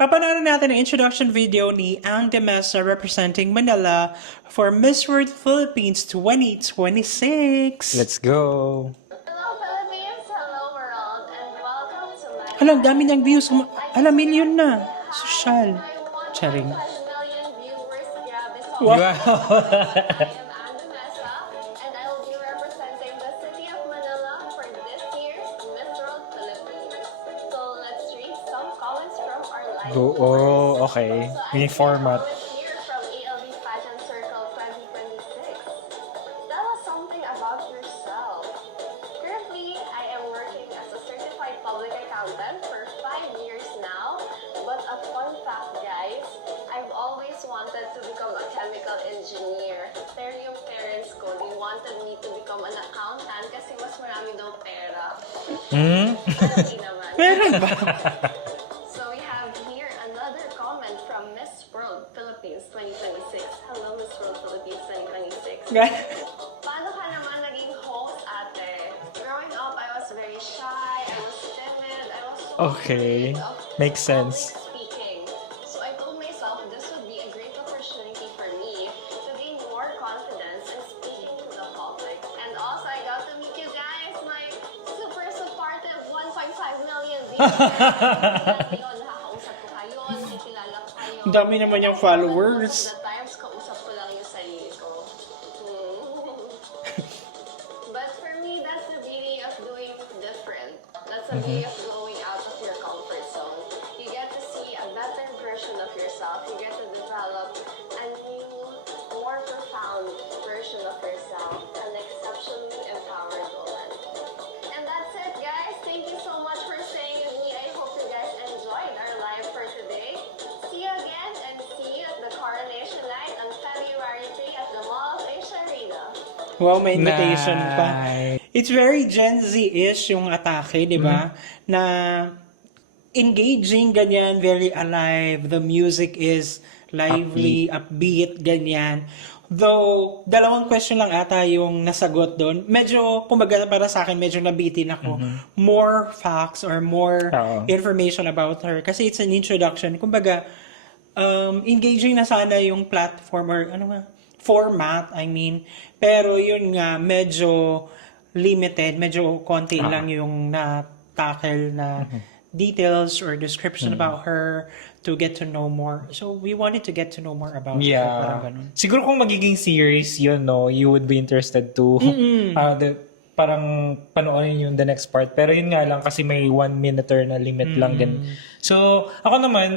Papanood natin ang introduction video ni Ang de Mesa representing Manila for Miss World Philippines 2026. Let's go! Hello Philippines, hello world, and welcome to my Hala, ang dami ng views. Million na. Social. Charing. 1.5 million viewers. Grabe, so Wow. I am Ang de Mesa, and I will be representing the city of Manila for this year's Miss World Philippines. So let's read some comments from our live Go. viewers. Oh, okay. So I Yung see a format. comment here from ALB Pageant Circle 2026. Tell us something about yourself. Currently, I am working as a certified public accountant for 5 years now. But a fun fact, guys, I've always wanted to become a chemical engineer. Pero yung parents ko, they wanted me to become an accountant kasi mas marami daw pera. Hindi naman. Meron ba? So we have here another comment from Miss World Philippines 2026. Hello, Miss World Philippines 2026. Paano ka naman naging host, ate? Growing up, I was very shy, I was timid, I was so Okay. afraid of Makes sense. public speaking. So I told myself this would be a great opportunity for me to gain more confidence in speaking to the public. And also, I got to meet you guys, my super supportive 1.5 million viewers. Yun, nakakausap ko kayo, nakikilala ko kayo. Ang dami naman yung followers. Most of the times, kausap ko lang yung sarili ko. But for me, that's the beauty of doing different. That's the beauty of going out of your comfort zone. You get to see a better version of yourself. You get to develop a new, more profound version of yourself. An exceptionally empowered woman. And that's it, guys. Thank you so much for staying with me. I hope you guys enjoyed our live for today. See you again and see you at the Coronation Night on February 3 at the Mall of Asia Arena. Wow, may invitation pa. Nice. It's very Gen Z-ish yung atake, di ba? Na engaging, ganyan, very alive. The music is lively, upbeat, ganyan. Though, dalawang question lang ata yung nasagot doon. Medyo, kumbaga para sa akin, medyo nabitin ako. More facts or more Oo. information about her. Kasi it's an introduction. Kumbaga, engaging na sana yung platform or format, I mean. Pero yun nga, medyo limited, medyo konti lang yung na-tackle na details or description about her to get to know more. So, we wanted to get to know more about her. Parang Yeah. ganun. Siguro kung magiging series yun, no, you would be interested to parang panoorin yung the next part. Pero yun nga lang kasi may 1 minute na limit lang din. So, ako naman,